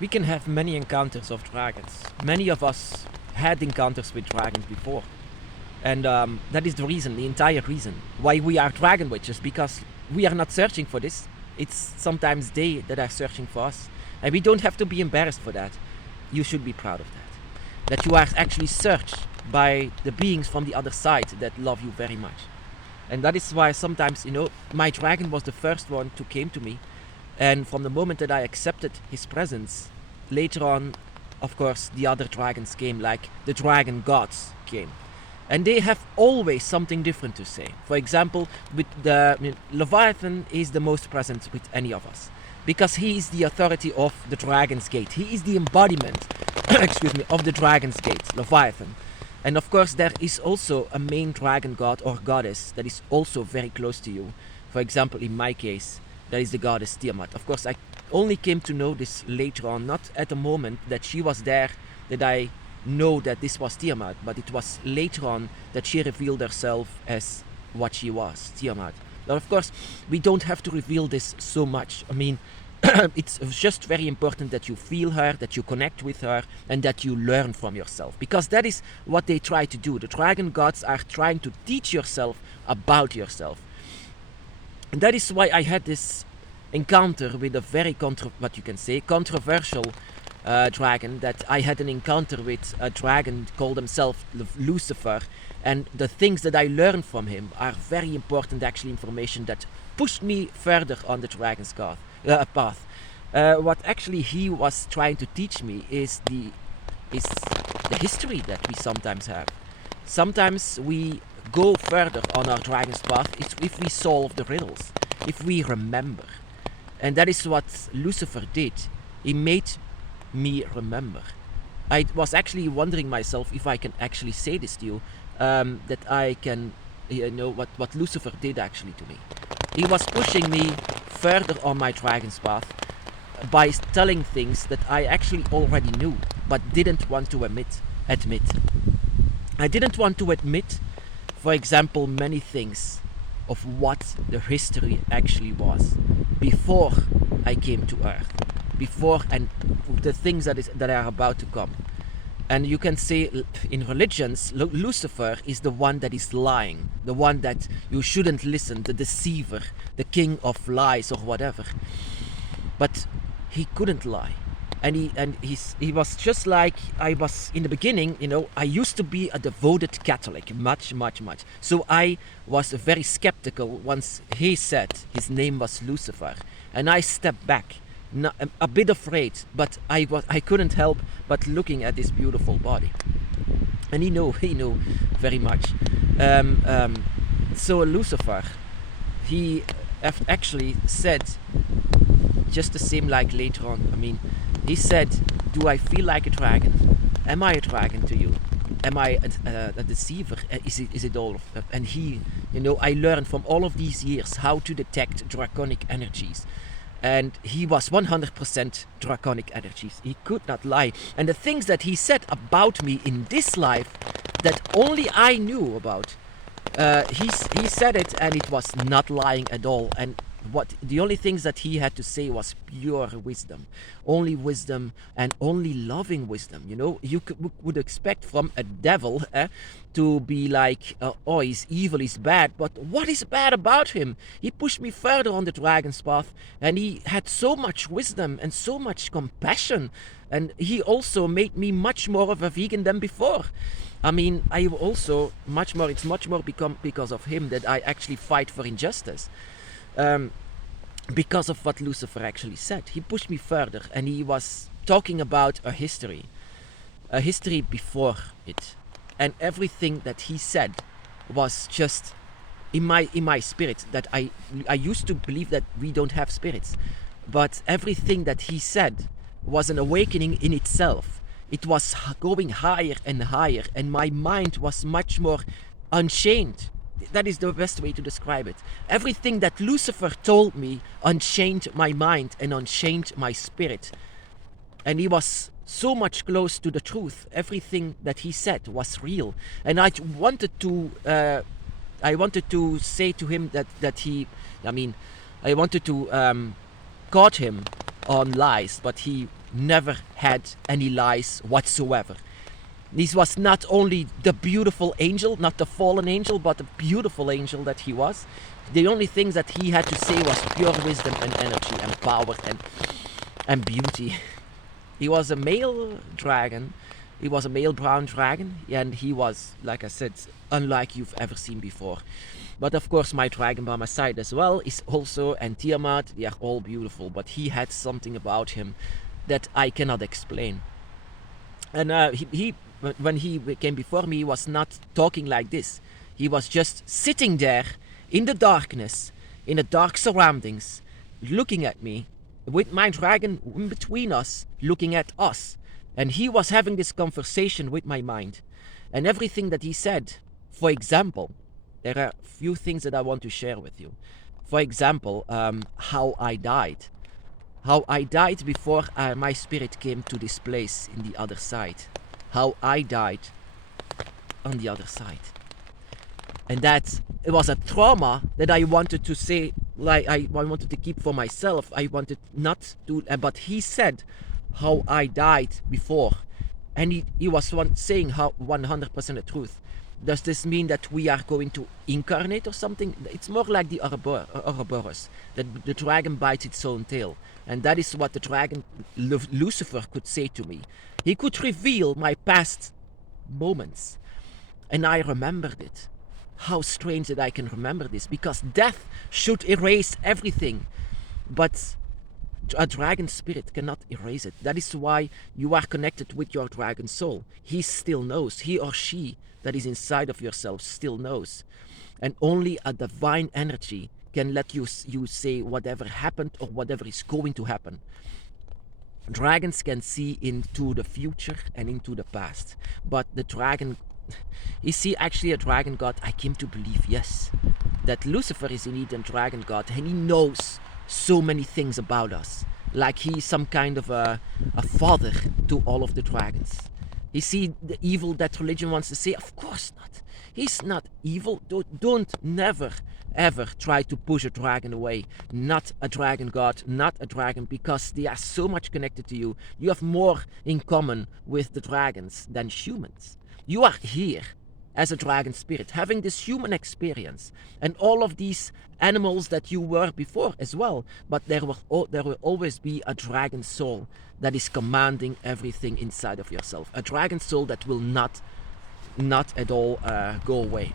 We can have many encounters of dragons. Many of us had encounters with dragons before. And that is the reason, the entire reason, why we are dragon witches, because we are not searching for this. It's sometimes they that are searching for us. And we don't have to be embarrassed for that. You should be proud of that. That you are actually searched by the beings from the other side that love you very much. And that is why sometimes, my dragon was the first one to came to me. And from the moment that I accepted his presence, later on, of course, the other dragons came, like the dragon gods came. And they have always something different to say. For example, with Leviathan is the most present with any of us, because he is the authority of the Dragon's Gate. He is the embodiment, of the Dragon's Gate, Leviathan. And of course, there is also a main dragon god or goddess that is also very close to you. For example, in my case, that is the goddess Tiamat. Of course, I only came to know this later on, not at the moment that she was there, that I know that this was Tiamat, but it was later on that she revealed herself as what she was, Tiamat. But of course, we don't have to reveal this so much. I mean, it's just very important that you feel her, that you connect with her, and that you learn from yourself. Because that is what they try to do. The dragon gods are trying to teach yourself about yourself. And that is why I had this encounter with a very controversial dragon, that I had an encounter with a dragon called himself Lucifer, and the things that I learned from him are very important actually information that pushed me further on the dragon's path. What actually he was trying to teach me is the history that we sometimes have. Sometimes we go further on our dragon's path if we solve the riddles, if we remember. And that is what Lucifer did. He made me remember. I was actually wondering myself if I can actually say this to you, that I can, what Lucifer did actually to me. He was pushing me further on my dragon's path by telling things that I actually already knew, but didn't want to admit. I didn't want to admit, for example, many things of what the history actually was before I came to Earth. Before and the things that are about to come. And you can say in religions, Lucifer is the one that is lying, the one that you shouldn't listen, the deceiver, the king of lies or whatever. But he couldn't lie. And he was just like I was in the beginning. I used to be a devoted Catholic, much. So I was very skeptical once he said his name was Lucifer, and I stepped back. A bit afraid, but I couldn't help but looking at this beautiful body, and he knew very much. So Lucifer, he actually said just the same like later on. I mean, he said, "Do I feel like a dragon? Am I a dragon to you? Am I a deceiver? Is it all?" And he, I learned from all of these years how to detect draconic energies. And he was 100% draconic energies. He could not lie. And the things that he said about me in this life that only I knew about, he said it, and it was not lying at all. And the only things that he had to say was pure wisdom, and only loving wisdom. You would expect from a devil to be like, oh, he's evil, he's bad. But what is bad about him? He pushed me further on the dragon's path, and he had so much wisdom and so much compassion. And he also made me much more of a vegan than before. I mean, I also it's much more because of him that I actually fight for injustice. Because of what Lucifer actually said. He pushed me further, and he was talking about a history before it. And everything that he said was just in my spirit, that I used to believe that we don't have spirits. But everything that he said was an awakening in itself. It was going higher and higher, and my mind was much more unchained. That is the best way to describe it. Everything that Lucifer told me unchained my mind and unchained my spirit. And he was so much close to the truth. Everything that he said was real. And I wanted to say to him that I wanted to caught him on lies, but he never had any lies whatsoever. This was not only the beautiful angel, not the fallen angel, but the beautiful angel that he was. The only things that he had to say was pure wisdom and energy and power and beauty. He was a male dragon. He was a male brown dragon, and he was, like I said, unlike you've ever seen before. But of course, my dragon by my side as well is also, and Tiamat, they are all beautiful, but he had something about him that I cannot explain. And when he came before me, he was not talking like this. He was just sitting there in the darkness, in the dark surroundings, looking at me, with my dragon in between us, looking at us. And he was having this conversation with my mind. And everything that he said, for example, there are a few things that I want to share with you. For example, how I died. How I died before my spirit came to this place in the other side. How I died on the other side. And that it was a trauma that I wanted to say, like I wanted to keep for myself. I wanted not to, but he said how I died before. And he was saying how 100% the truth. Does this mean that we are going to incarnate or something? It's more like the Ouroboros, that the dragon bites its own tail. And that is what the dragon Lucifer could say to me. He could reveal my past moments. And I remembered it. How strange that I can remember this, because death should erase everything. But a dragon spirit cannot erase it. That is why you are connected with your dragon soul. He still knows. He or she that is inside of yourself still knows. And only a divine energy can let you say whatever happened or whatever is going to happen. Dragons can see into the future and into the past. But the dragon, you see, actually a dragon god, I came to believe, yes, that Lucifer is indeed a dragon god, and he knows so many things about us. Like he's some kind of a father to all of the dragons. You see the evil that religion wants to say? Of course not. He's not evil. Don't never ever try to push a dragon away. Not a dragon god, not a dragon, because they are so much connected to you. You have more in common with the dragons than humans. You are here as a dragon spirit, having this human experience, and all of these animals that you were before as well. But there will always be a dragon soul that is commanding everything inside of yourself. A dragon soul that will not at all go away.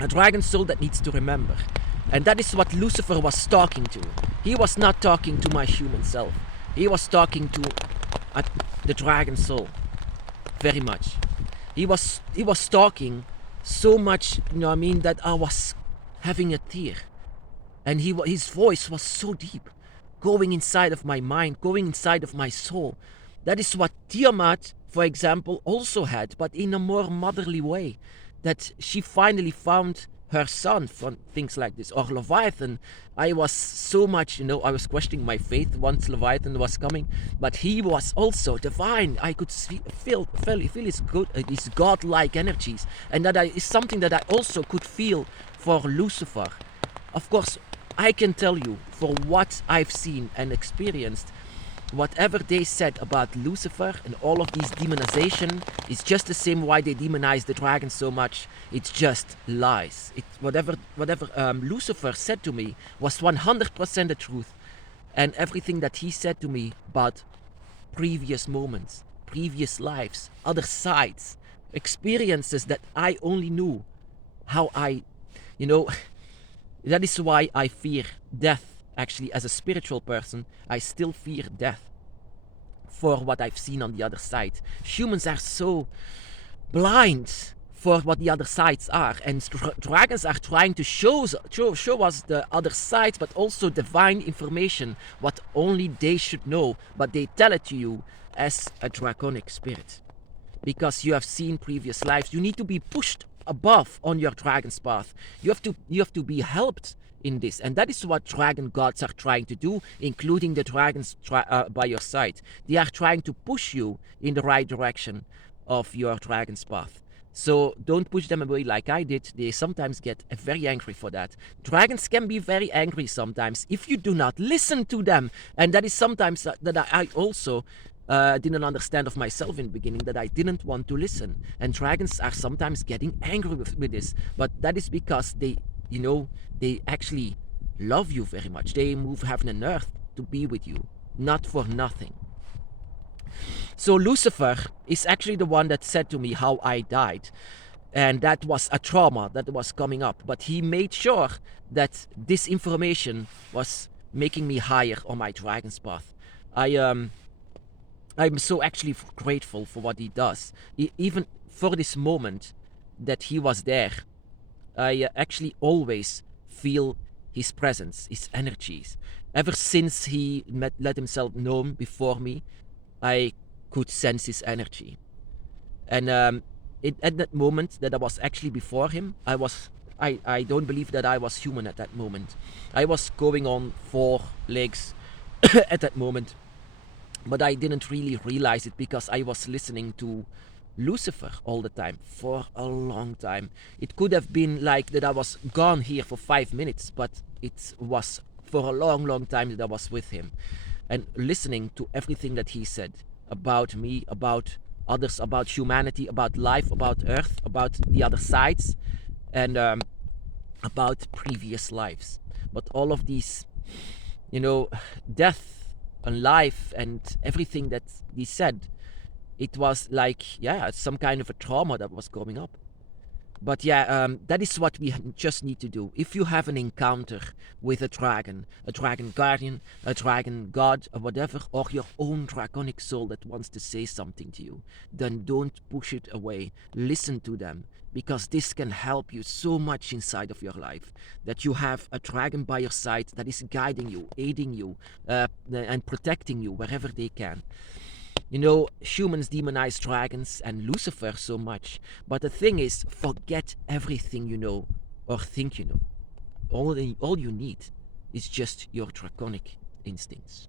A dragon soul that needs to remember. And that is what Lucifer was talking to. He was not talking to my human self. He was talking to the dragon soul. Very much. He was talking so much, that I was having a tear. And his voice was so deep, going inside of my mind, going inside of my soul. That is what Tiamat, for example, also had, but in a more motherly way. That she finally found her son from things like this. Or Leviathan, I was so much, I was questioning my faith once Leviathan was coming, but he was also divine. I could feel his godlike energies, and that is something that I also could feel for Lucifer. Of course, I can tell you, for what I've seen and experienced, whatever they said about Lucifer and all of these demonization is just the same why they demonize the dragon so much. It's just lies. Whatever Lucifer said to me was 100% the truth. And everything that he said to me about previous moments, previous lives, other sides, experiences that I only knew how that is why I fear death. Actually, as a spiritual person, I still fear death for what I've seen on the other side. Humans are so blind for what the other sides are, and dragons are trying to show us the other sides, but also divine information, what only they should know, but they tell it to you as a draconic spirit. Because you have seen previous lives, you need to be pushed above on your dragon's path. You have to be helped in this, and that is what dragon gods are trying to do, including the dragons by your side. They are trying to push you in the right direction of your dragon's path. So don't push them away like I did. They sometimes get very angry for that. Dragons can be very angry sometimes if you do not listen to them. And that is sometimes that I also didn't understand of myself in the beginning, that I didn't want to listen. And dragons are sometimes getting angry with this. But that is because they, they actually love you very much. They move heaven and earth to be with you, not for nothing. So Lucifer is actually the one that said to me how I died. And that was a trauma that was coming up. But he made sure that this information was making me higher on my dragon's path. I'm so actually grateful for what he does. Even for this moment that he was there, I actually always feel his presence, his energies. Ever since he let himself known before me, I could sense his energy. And at that moment that I was actually before him, I don't believe that I was human at that moment. I was going on 4 legs at that moment. But I didn't really realize it because I was listening to Lucifer all the time for a long time. It could have been like that I was gone here for 5 minutes, but it was for a long, long time that I was with him and listening to everything that he said about me, about others, about humanity, about life, about earth, about the other sides, and about previous lives. But all of these, death and life and everything that he said, it was like, some kind of a trauma that was coming up. But that is what we just need to do. If you have an encounter with a dragon guardian, a dragon god, or whatever, or your own draconic soul that wants to say something to you, then don't push it away. Listen to them, because this can help you so much inside of your life, that you have a dragon by your side that is guiding you, aiding you, and protecting you wherever they can. Humans demonize dragons and Lucifer so much. But the thing is, forget everything you know or think you know. All you need is just your draconic instincts.